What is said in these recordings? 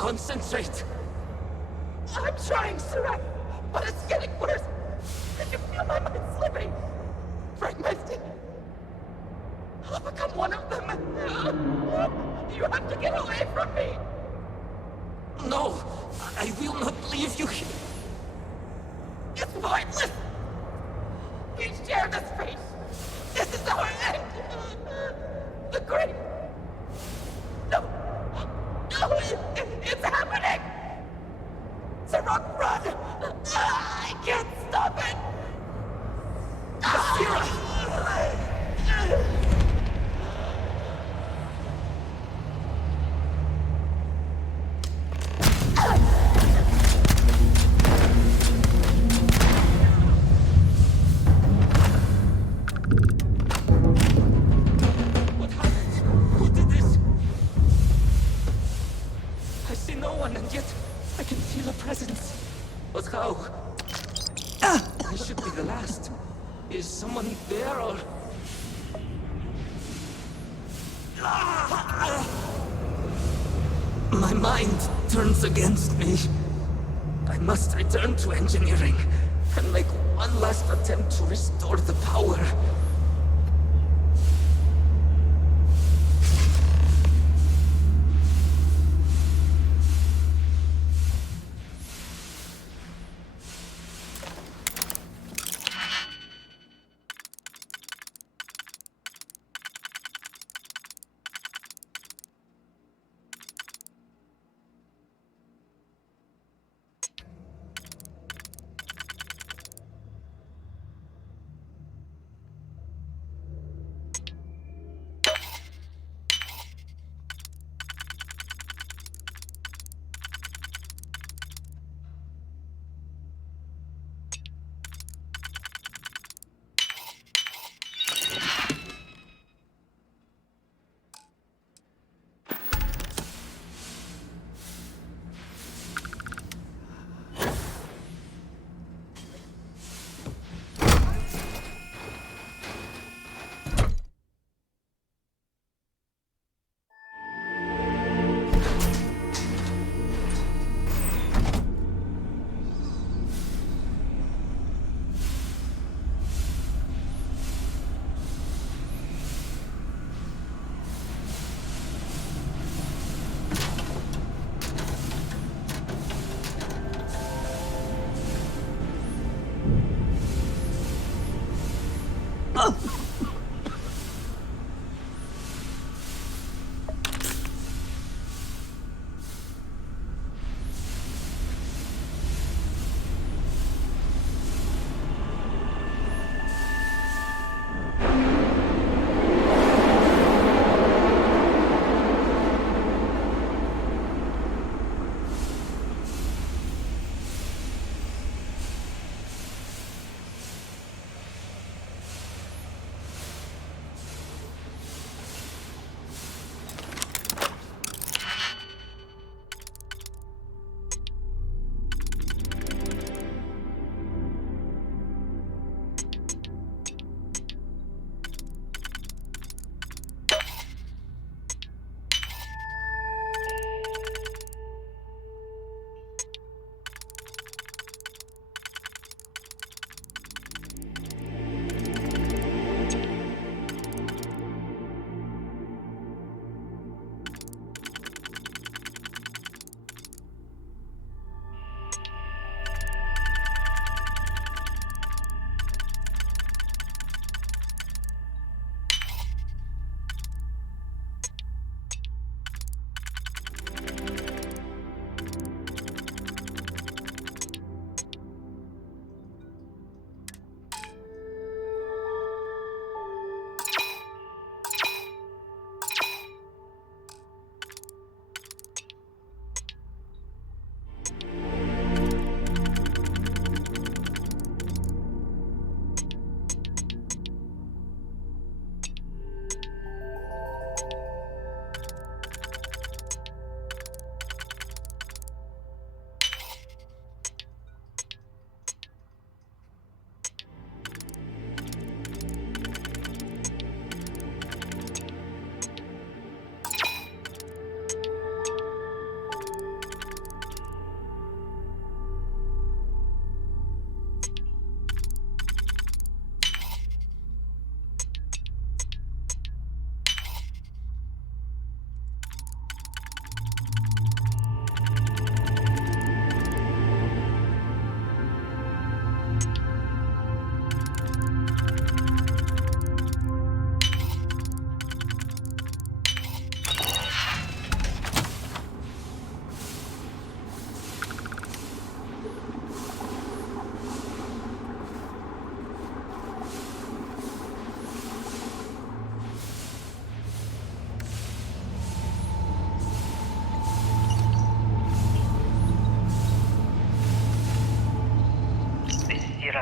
concentrate. I'm trying, Sarai, but it's getting worse. I can feel my mind slipping, fragmenting. I'll become one of them. You have to get away from me. No, I will not leave you here. It's pointless. We share the space. This is our end. The great. No, no, it's happening. Sarok, run! I can't stop it. What happened? Who did this? I see no one, and yet I can feel a presence. But how? I should be the last. Is someone there, or... My mind turns against me. I must return to engineering and make one last attempt to restore the power.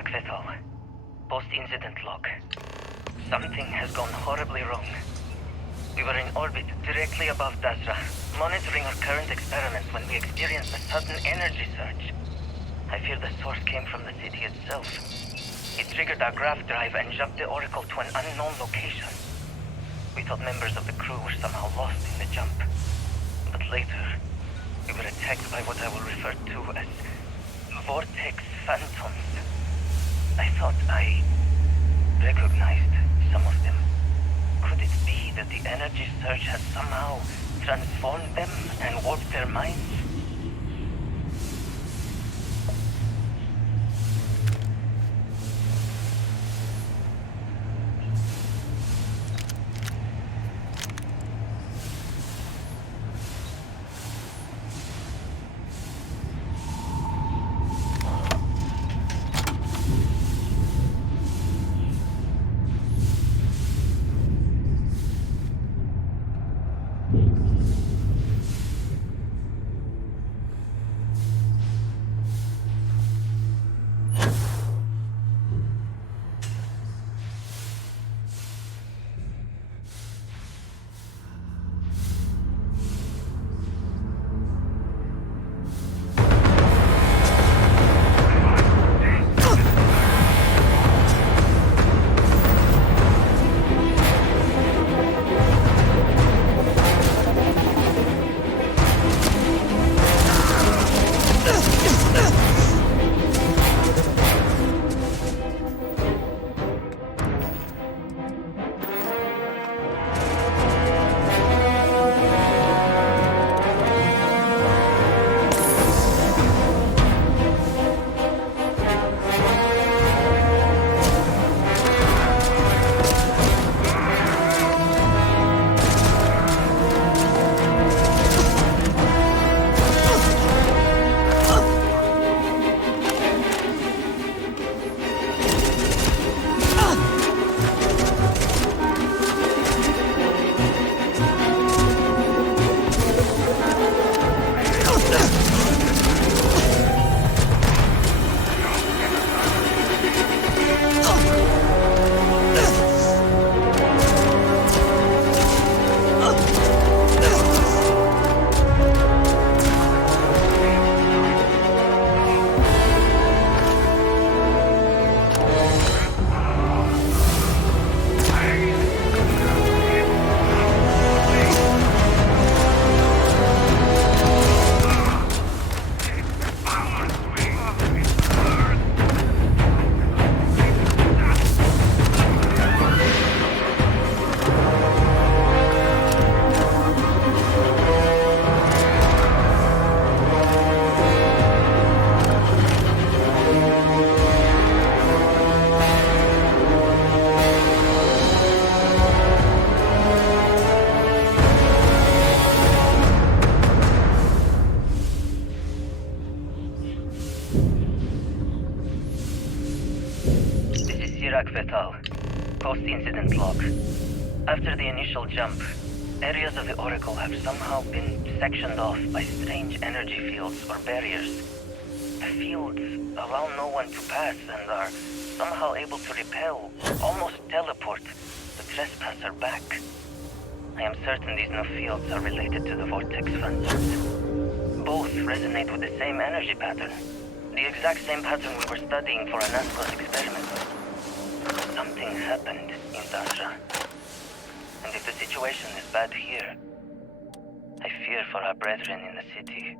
Vetal. Post-incident log. Something has gone horribly wrong. We were in orbit directly above Dasra, monitoring our current experiments when we experienced a sudden energy surge. I fear the source came from the city itself. It triggered our grav drive and jumped the Oracle to an unknown location. We thought members of the crew were somehow lost in the jump. But later, we were attacked by what I will refer to as vortex phantoms. I thought I recognized some of them. Could it be that the energy surge has somehow transformed them and warped their minds? Vetal. Post-incident log. After the initial jump, areas of the Oracle have somehow been sectioned off by strange energy fields or barriers. The fields allow no one to pass and are somehow able to repel, almost teleport, the trespasser back. I am certain these new fields are related to the vortex phantoms. Both resonate with the same energy pattern. The exact same pattern we were studying for Anasko's experiment. Something happened in Dasra. And if the situation is bad here, I fear for our brethren in the city.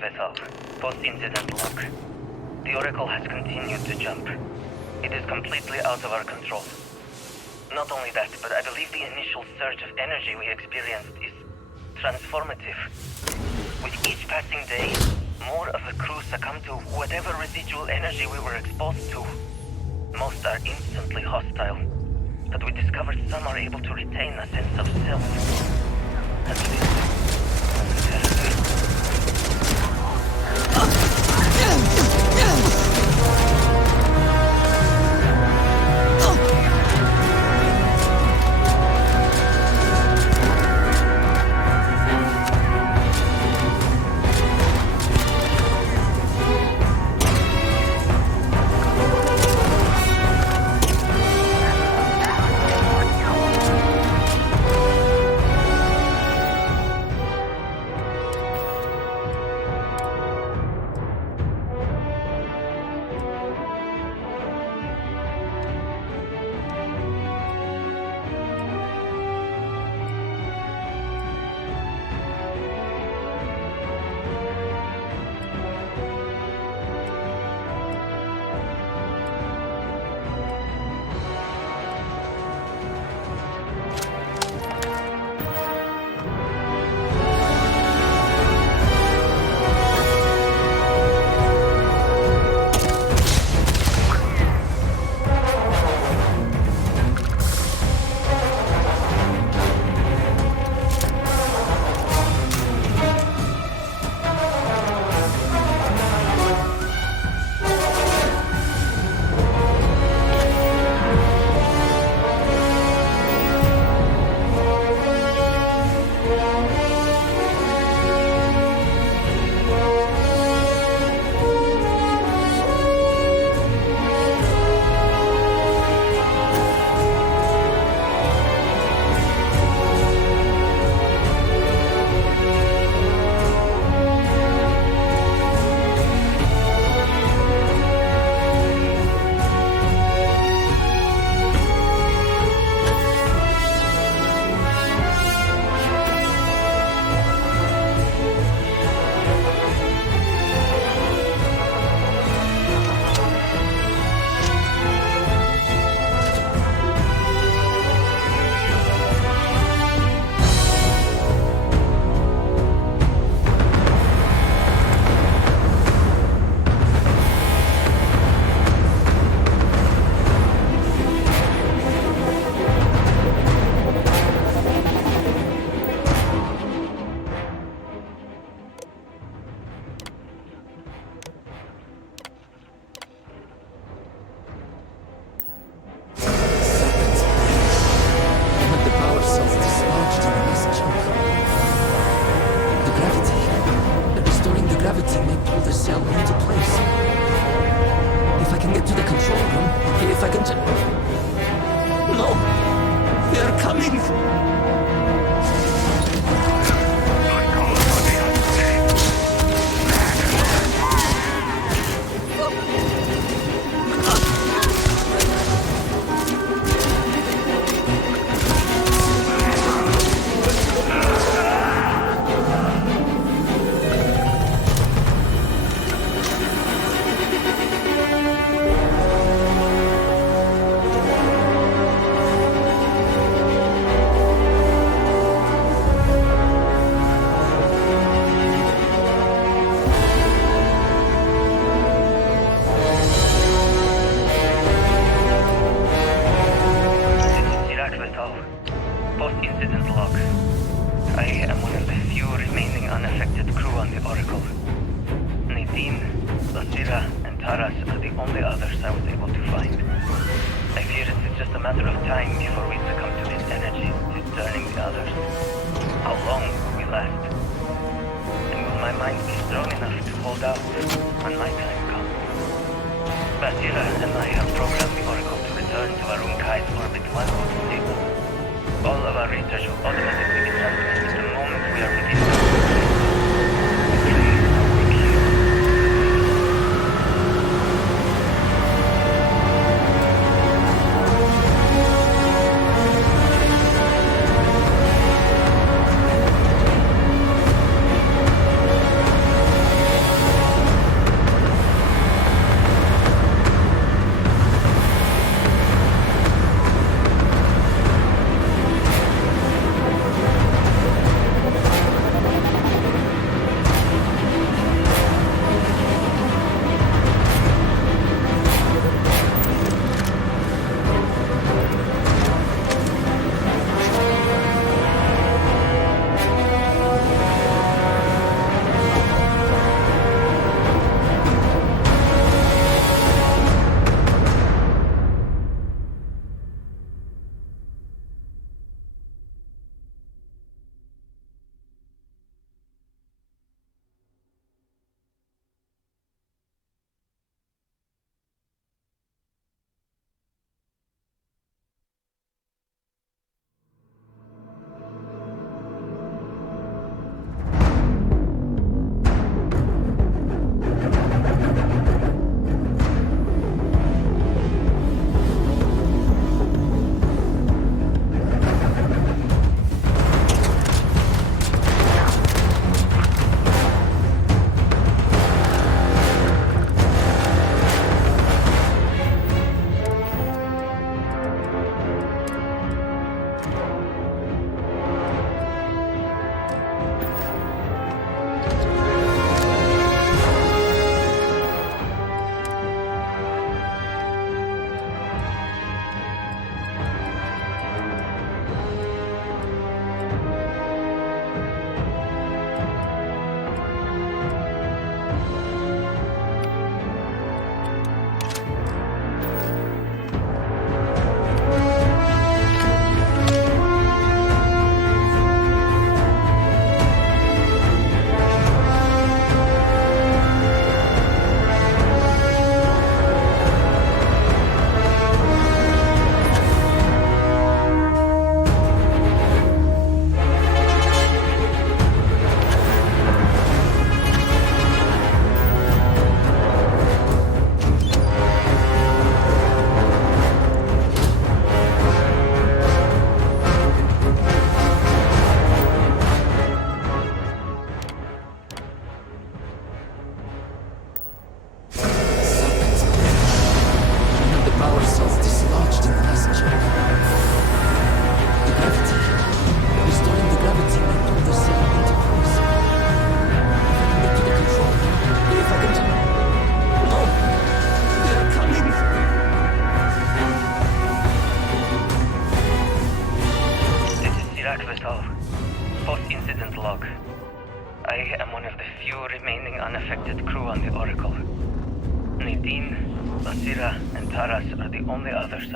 Vessel, post-incident log. The Oracle has continued to jump. It is completely out of our control. Not only that, but I believe the initial surge of energy we experienced is transformative. With each passing day, more of the crew succumb to whatever residual energy we were exposed to. Most are instantly hostile, but we discovered some are able to retain a sense of self. At least, momentarily. pull the cell into place. If I can get to the control room, if I can just... No! They're coming!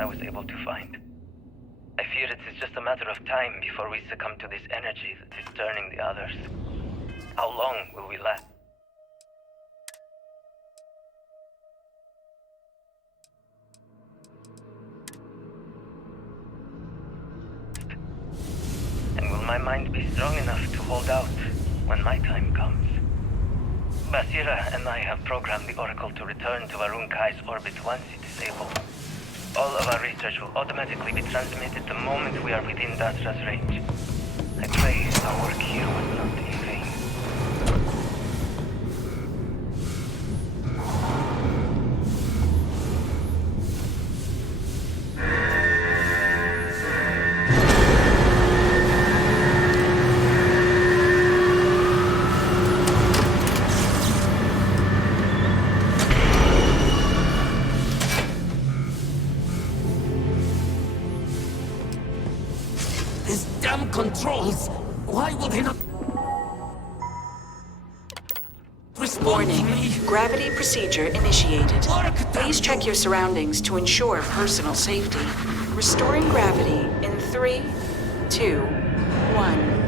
I was able to find. I fear it's just a matter of time before we succumb to this energy that is turning the others. How long will we last? mind be strong enough to hold out when my time comes. Basira and I have programmed the Oracle to return to Arun Kai's orbit once it is able. All of our research will automatically be transmitted the moment we are within Dasra's range. I pray our work here was not in vain. Controls! Why will they not respond to Warning. me? Gravity procedure initiated. Please check your surroundings to ensure personal safety. Restoring gravity in 3, 2, 1.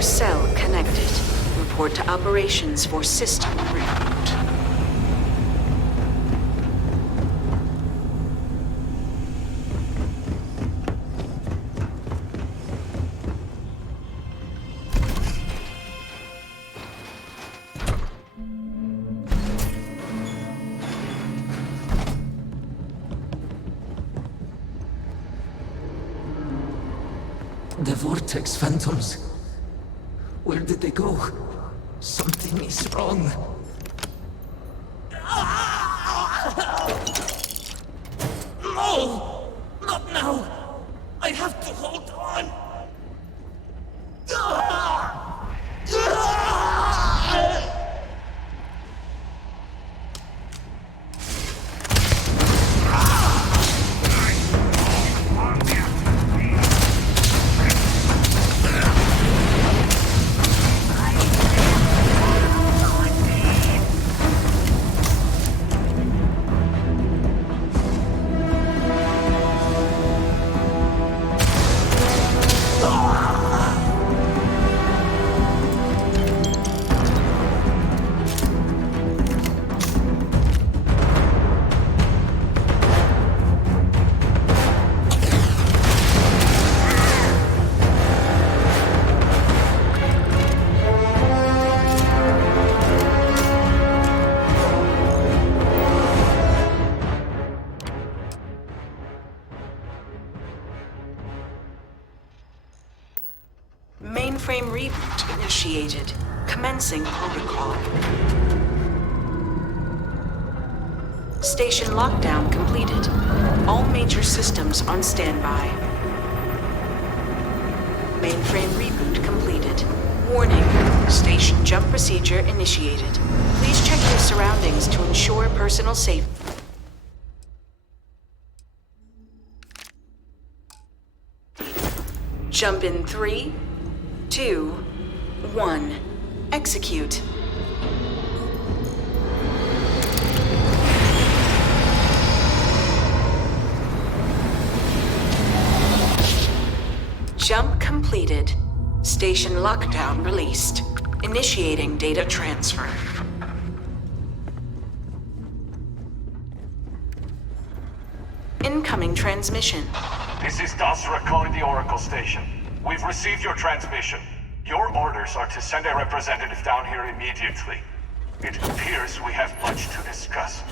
Cell connected. Report to operations for system reboot. The Vortex Phantoms. Where did they go? Something is wrong. No! Not now! I have to hold on! Mainframe reboot initiated. Commencing protocol. Station lockdown completed. All major systems on standby. Mainframe reboot completed. Warning. Station jump procedure initiated. Please check your surroundings to ensure personal safety. Jump in 3, 2, 1. Execute. completed. Station lockdown released. Initiating data transfer. Incoming transmission. This is Dasra calling the Oracle Station. We've received your transmission. Your orders are to send a representative down here immediately. It appears we have much to discuss.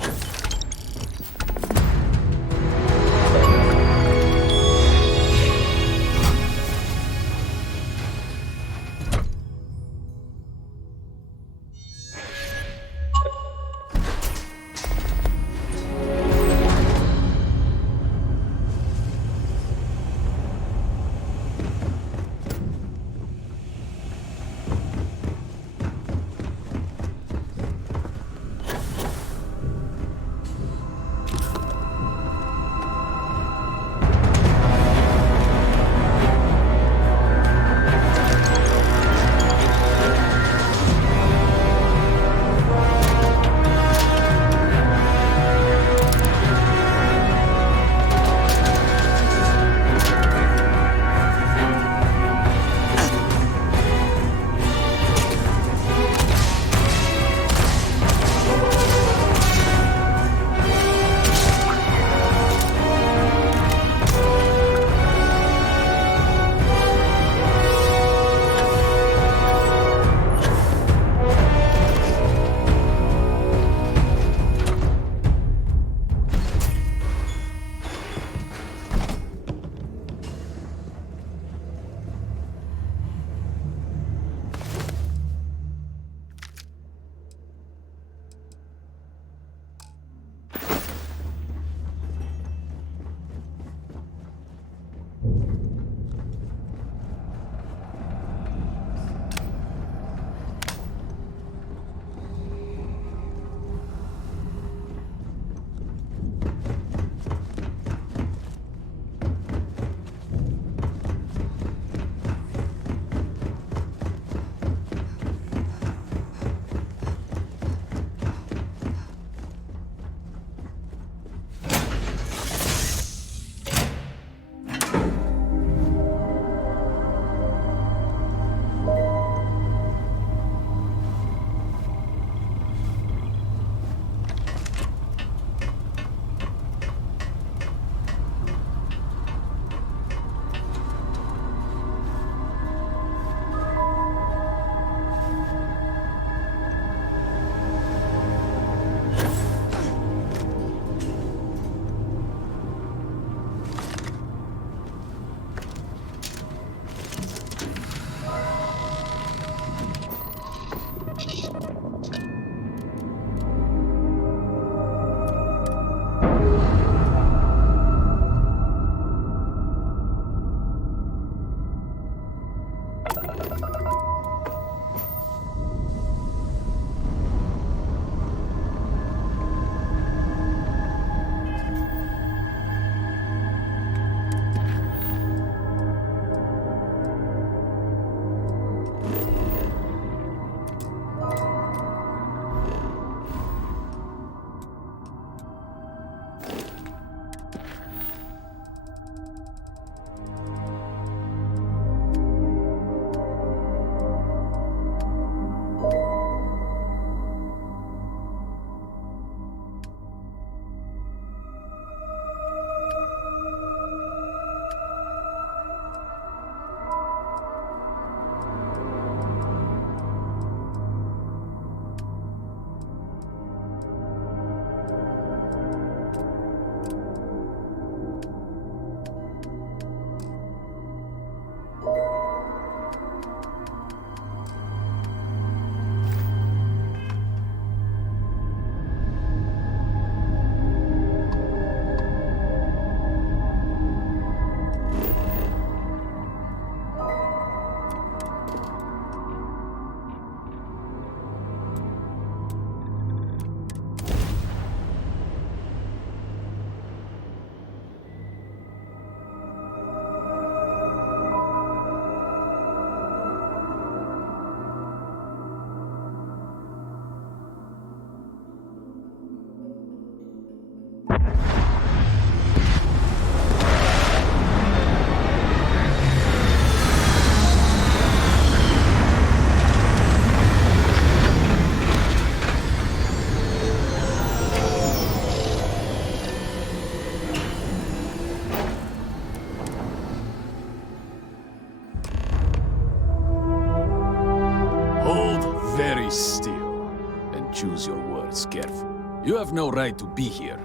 Hold very still, and choose your words carefully. You have no right to be here.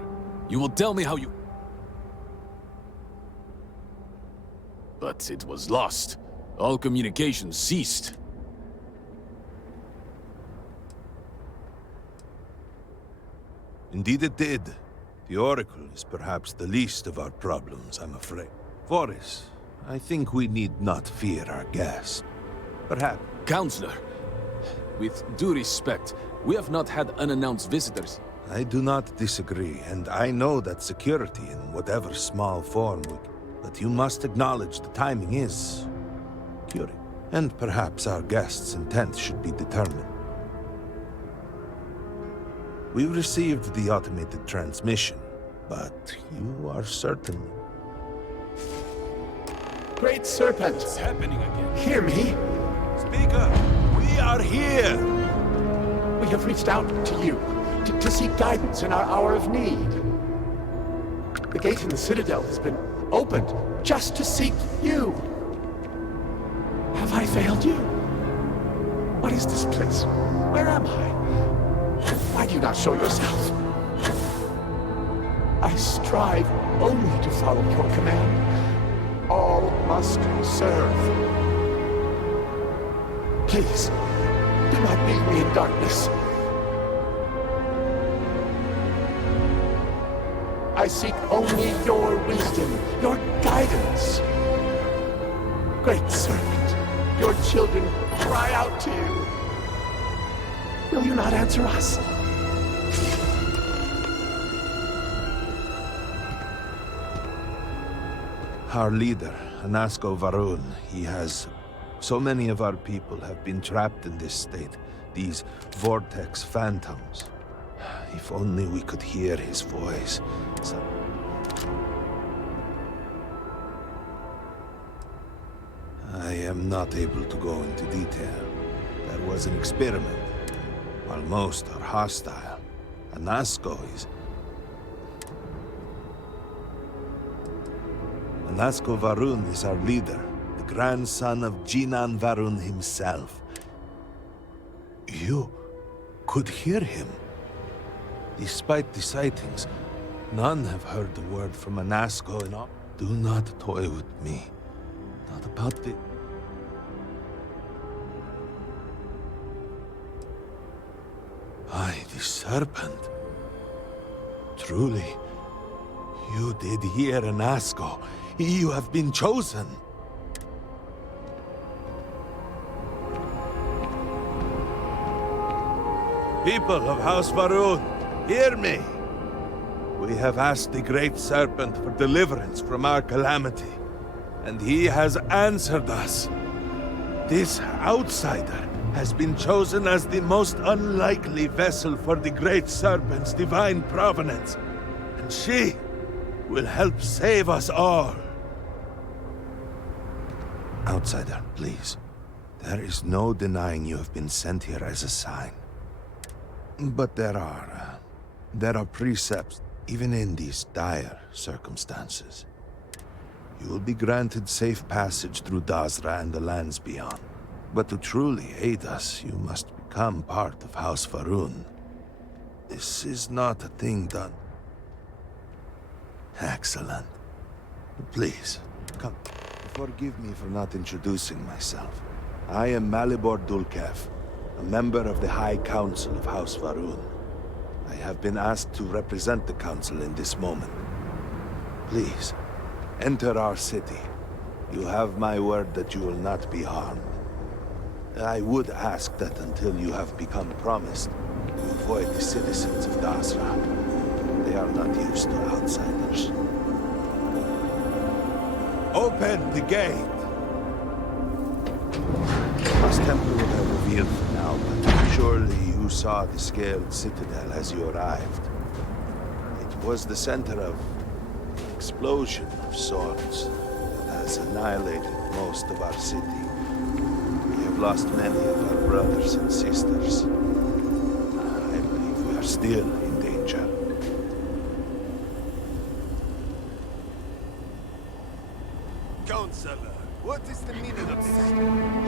You will tell me how you... But it was lost. All communication ceased. Indeed it did. The Oracle is perhaps the least of our problems, I'm afraid. Voris, I think we need not fear our guest. Perhaps... Counselor, with due respect, we have not had unannounced visitors. I do not disagree, and I know that security in whatever small form we... But you must acknowledge the timing is... curious. And perhaps our guest's intent should be determined. We received the automated transmission, but you are certain... Great Serpent! What's happening again? Hear me! Speak up! We are here! We have reached out to you, to seek guidance in our hour of need. The gate in the Citadel has been opened just to seek you. Have I failed you? What is this place? Where am I? Why do you not show yourself? I strive only to follow your command. All must serve. Please, do not leave me in darkness. I seek only your wisdom, your guidance. Great Serpent, your children cry out to you. Will you not answer us? Our leader, Anasko Varun, he has... So many of our people have been trapped in this state, these vortex phantoms. If only we could hear his voice. I am not able to go into detail. That was an experiment. While most are hostile, Anasko is... Anasko Varun is our leader, the grandson of Jinan Varun himself. You could hear him. Despite the sightings, none have heard the word from Anasko in all. Do not toy with me. Not about the... The Serpent. Truly, you did hear Anasko. You have been chosen. People of House Varun, hear me. We have asked the Great Serpent for deliverance from our calamity, and he has answered us. This outsider has been chosen as the most unlikely vessel for the Great Serpent's divine provenance, and she will help save us all. Outsider, please. There is no denying you have been sent here as a sign. But there are precepts, even in these dire circumstances. You will be granted safe passage through Dazra and the lands beyond. But to truly aid us, you must become part of House Varun. This is not a thing done. Excellent. Please, come. Forgive me for not introducing myself. I am Malibor Dulkev, a member of the High Council of House Varun. I have been asked to represent the Council in this moment. Please, enter our city. You have my word that you will not be harmed. I would ask that until you have become promised, you avoid the citizens of Dazra. They are not used to outsiders. Open the gate! This temple will have revealed for now, but surely you saw the scaled citadel as you arrived. It was the center of an explosion of sorts that has annihilated most of our city. We have lost many of our brothers and sisters. I believe we are still in danger. Counselor, what is the meaning of this?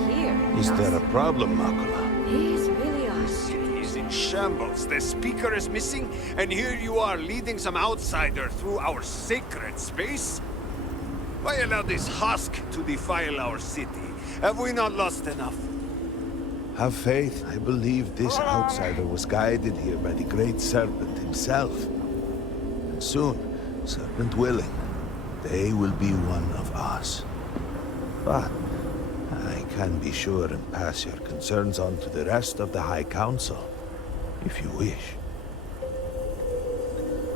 Here. Is there a problem, Makula? He's really The us. city is in shambles. The speaker is missing, and here you are leading some outsider through our sacred space? Why allow this husk to defile our city? Have we not lost enough? Have faith. I believe this outsider was guided here by the great serpent himself. And soon, serpent willing, they will be one of us. But I can be sure and pass your concerns on to the rest of the High Council, if you wish.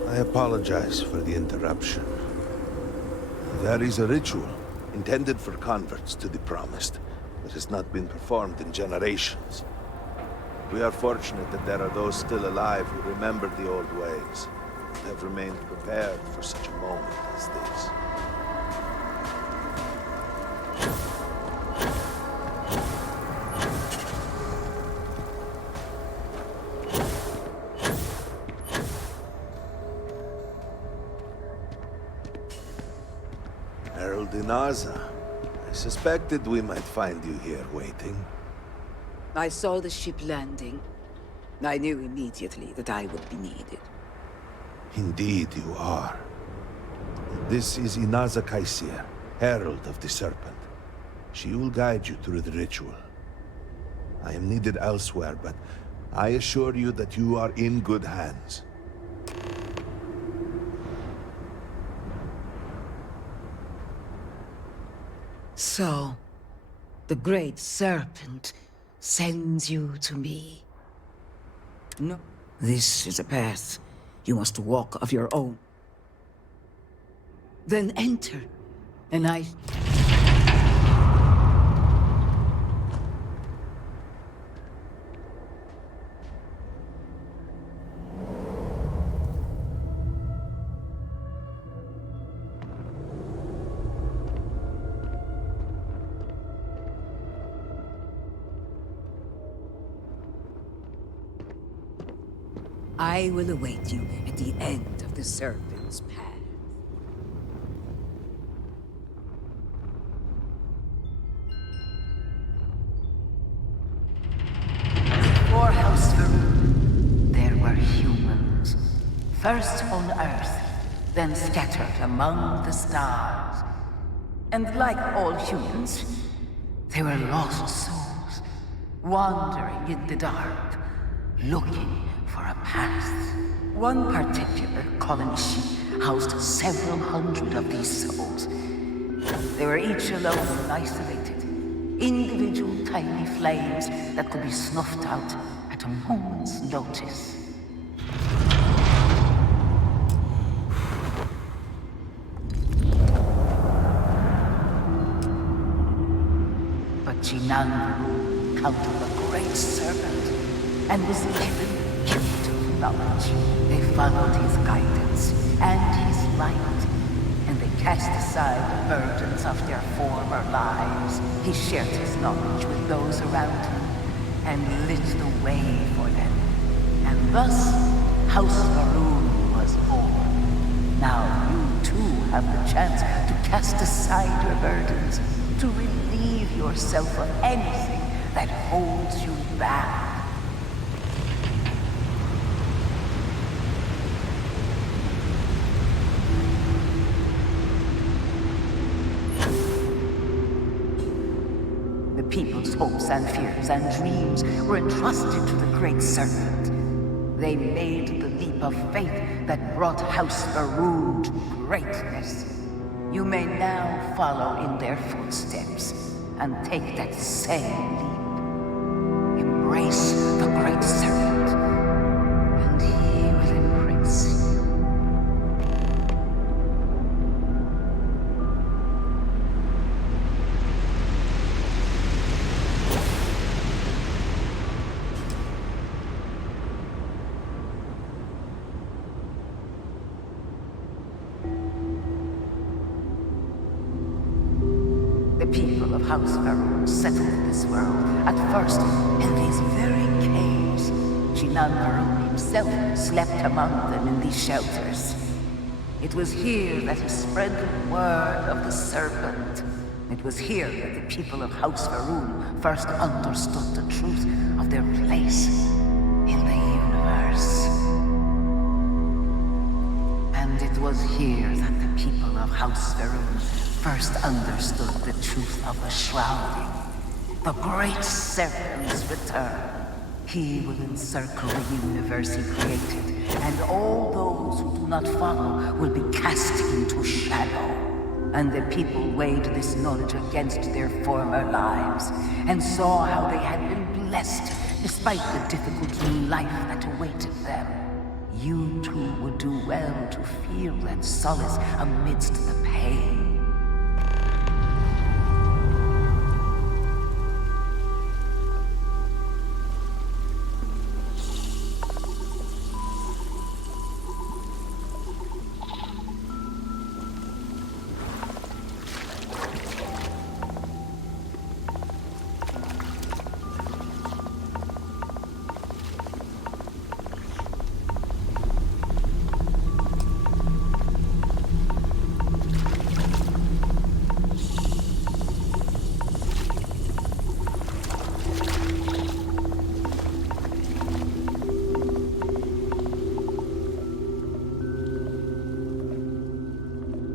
I apologize for the interruption. There is a ritual intended for converts to the Promised that has not been performed in generations. We are fortunate that there are those still alive who remember the old ways and have remained prepared for such a moment as this. Herald Inaza. I suspected we might find you here waiting. I saw the ship landing. I knew immediately that I would be needed. Indeed you are. This is Inaza Kaisir, Herald of the Serpent. She will guide you through the ritual. I am needed elsewhere, but I assure you that you are in good hands. So, the Great Serpent sends you to me. No, this is a path you must walk of your own. Then enter, and I... I will await you at the end of the Serpent's path. Before House Varun, there were humans. First on Earth, then scattered among the stars. And like all humans, they were lost souls, wandering in the dark, looking for a past. One particular colony ship housed several hundred of these souls. They were each alone and isolated, individual tiny flames that could be snuffed out at a moment's notice. But Jinan counted the Great Serpent and was given gift of knowledge. They followed his guidance and his light, and they cast aside the burdens of their former lives. He shared his knowledge with those around him and lit the way for them. And thus, House Varun was born. Now you too have the chance to cast aside your burdens, to relieve yourself of anything that holds you back. People's hopes and fears and dreams were entrusted to the Great Serpent. They made the leap of faith that brought House Varun to greatness. You may now follow in their footsteps and take that same leap. Embrace the Great Serpent, and he will embrace you. People of House Varun settled this world, at first in these very caves. Jinan Varun himself slept among them in these shelters. It was here that he spread the word of the serpent, It was here that the people of House Va'ruun first understood the truth of their place in the universe. And it was here that the people of House Va'ruun first understood the truth of the shrouding. The Great Serpent's return. He will encircle the universe he created, and all those who do not follow will be cast into shadow. And the people weighed this knowledge against their former lives, and saw how they had been blessed despite the difficult new life that awaited them. You too would do well to feel that solace amidst the pain.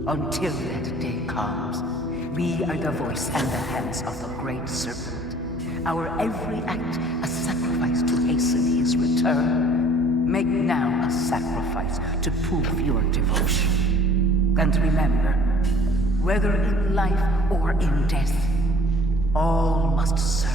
Until that day comes, we are the voice and the hands of the Great Serpent. Our every act a sacrifice to hasten his return. Make now a sacrifice to prove your devotion. And remember, whether in life or in death, all must serve.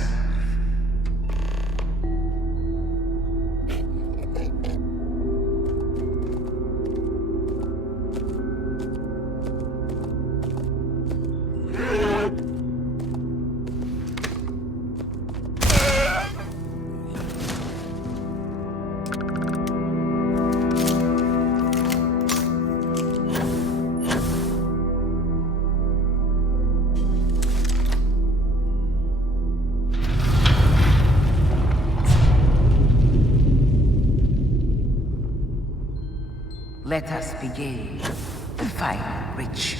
Let us begin the final ritual.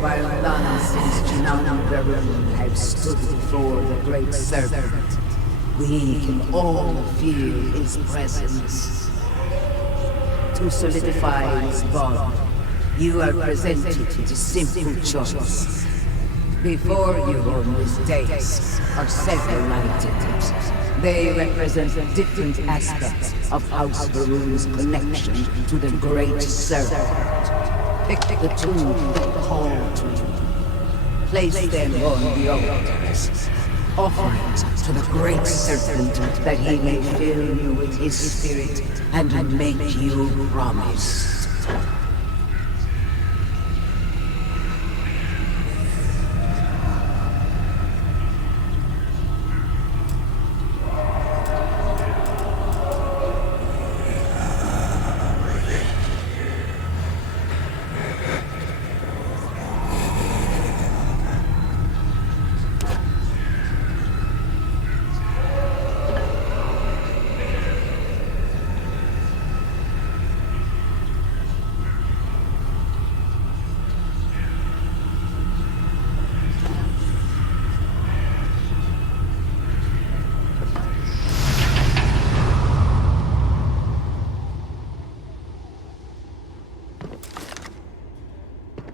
While none since Junan Va'ruun have stood before the Great Serpent, we can all feel his presence. To solidify his bond, you are presented with a simple choice. Before you on this dais are several items. They represent different aspects of House Va'ruun's connection to the Great Serpent. Pick the two that call to you. Place them on the altars. Offerings to the Great Serpent that he may fill you with his spirit and make you promise.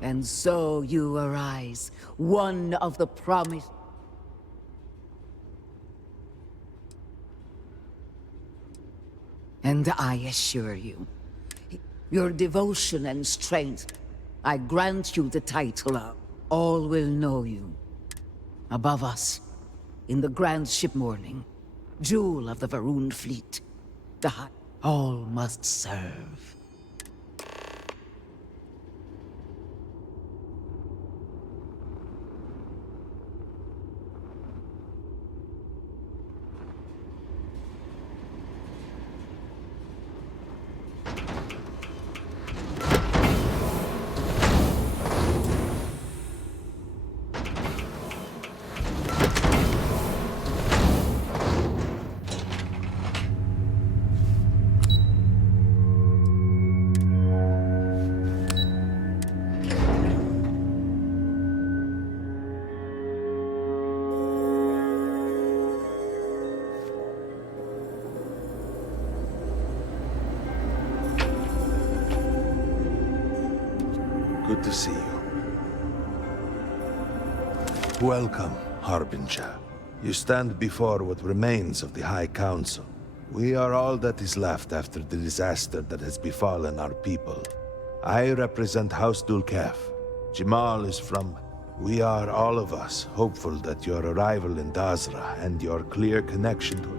And so you arise, one of the promised. And I assure you, your devotion and strength, I grant you the title of all will know you. Above us, in the grand ship morning, jewel of the Va'ruun fleet, the high, all must serve. see you. Welcome, Harbinger. You stand before what remains of the High Council. We are all that is left after the disaster that has befallen our people. I represent House Dulkef. Jamal is from... We are, all of us, hopeful that your arrival in Dazra and your clear connection to...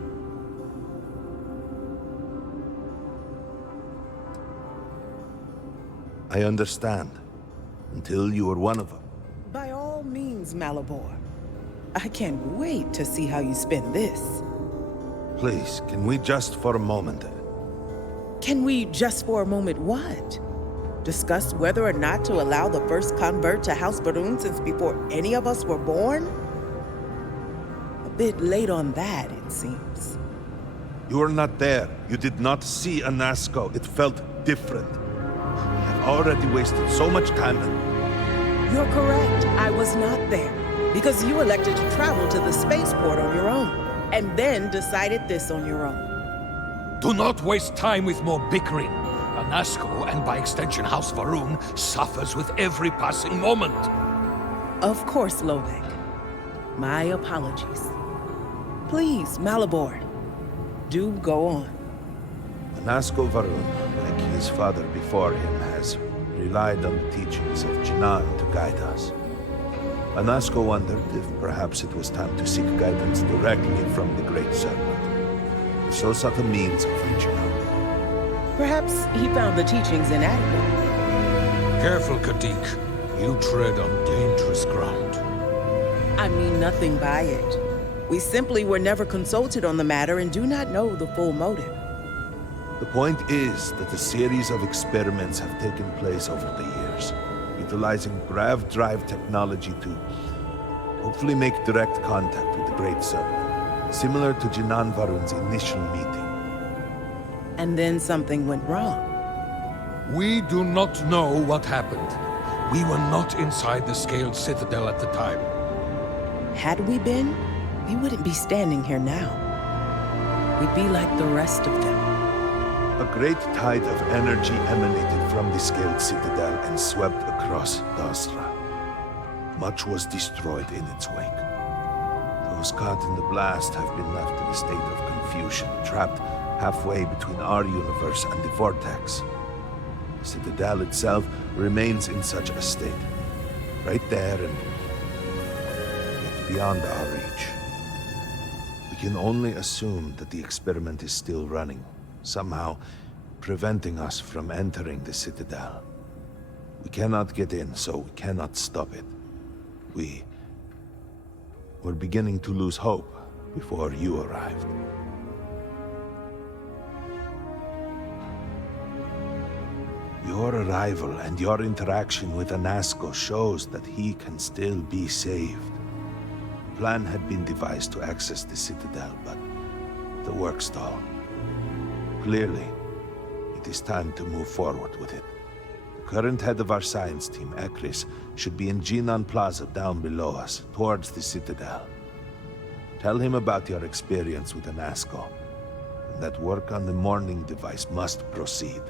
I understand. Until you were one of them. By all means, Malibor. I can't wait to see how you spend this. Please, can we just for a moment... Can we just for a moment what? Discuss whether or not to allow the first convert to House Varun since before any of us were born? A bit late on that, it seems. You were not there. You did not see Anasco. It felt different. We have already wasted so much time and... You're correct. I was not there. Because you elected to travel to the spaceport on your own. And then decided this on your own. Do not waste time with more bickering. Anasco, and by extension House Varun, suffers with every passing moment. Of course, Lovek. My apologies. Please, Malibor, do go on. Anasco Varun, like his father before him, has relied on the teachings of Jinan to guide us. Anasco wondered if perhaps it was time to seek guidance directly from the Great Serpent. So sought a means of reaching out. Perhaps he found the teachings inadequate. Careful, Kadik. You tread on dangerous ground. I mean nothing by it. We simply were never consulted on the matter and do not know the full motive. The point is that a series of experiments have taken place over the years, utilizing grav drive technology to hopefully make direct contact with the Great Serpent, similar to Jinan Varun's initial meeting. And then something went wrong. We do not know what happened. We were not inside the Scaled Citadel at the time. Had we been, we wouldn't be standing here now. We'd be like the rest of them. A great tide of energy emanated from the Scaled Citadel and swept across Dazra. Much was destroyed in its wake. Those caught in the blast have been left in a state of confusion, trapped halfway between our universe and the Vortex. The Citadel itself remains in such a state. Right there and yet beyond our reach. We can only assume that the experiment is still running, somehow preventing us from entering the Citadel. We cannot get in, so we cannot stop it. We're beginning to lose hope before you arrived. Your arrival and your interaction with Anasco shows that he can still be saved. A plan had been devised to access the Citadel, but the work stalled. Clearly, it is time to move forward with it. The current head of our science team, Ekris, should be in Jinan Plaza down below us, towards the Citadel. Tell him about your experience with Anasco, and that work on the morning device must proceed.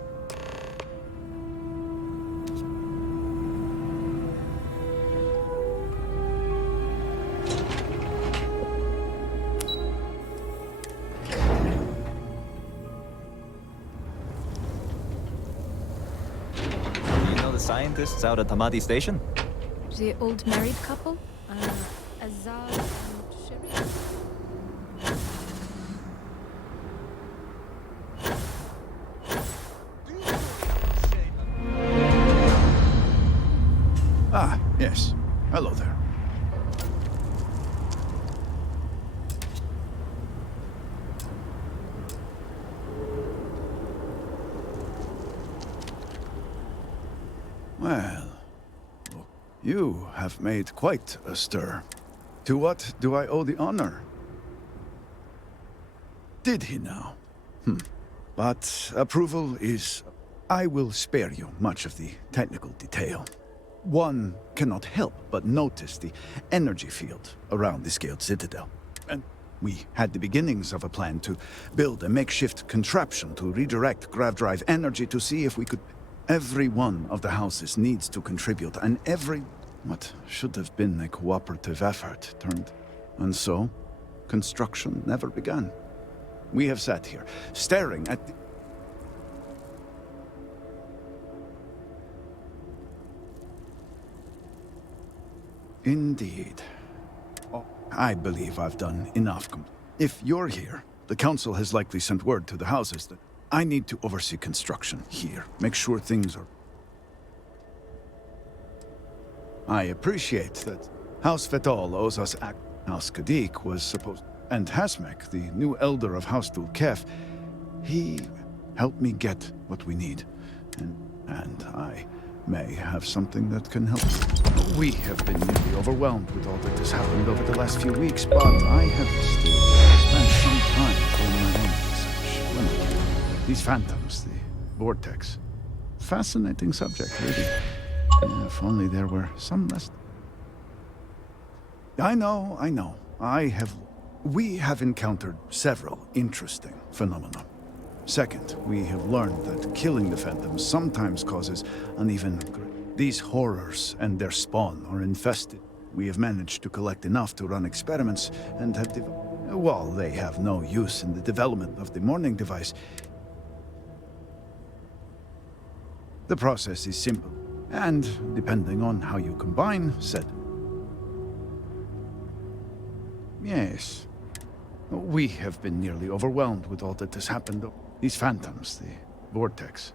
Scientists out at Hamadi Station? The old married couple? Azar and Sherry? Ah, yes. Hello there. Well, you have made quite a stir. To what do I owe the honor? Did he now? But approval is... I will spare you much of the technical detail. One cannot help but notice the energy field around the Scaled Citadel. And we had the beginnings of a plan to build a makeshift contraption to redirect grav drive energy to see if we could Every one of the houses needs to contribute, and what should have been a cooperative effort turned. And so, construction never began. We have sat here, staring at the... Indeed. Oh, I believe I've done enough. If you're here, the council has likely sent word to the houses that I need to oversee construction here. Make sure things are... I appreciate that House Vetal owes us House Kadik was supposed... And Hasmek, the new elder of House Dulkef, he helped me get what we need. And I may have something that can help. We have been nearly overwhelmed with all that has happened over the last few weeks, but I have still spent some time doing my own research. These phantoms, the vortex. Fascinating subject, really. If only there were some less... I know. We have encountered several interesting phenomena. Second, we have learned that killing the phantoms sometimes causes uneven... These horrors and their spawn are infested. We have managed to collect enough to run experiments and have While they have no use in the development of the morning device, the process is simple, and depending on how you combine said... Yes. We have been nearly overwhelmed with all that has happened. These phantoms, the vortex.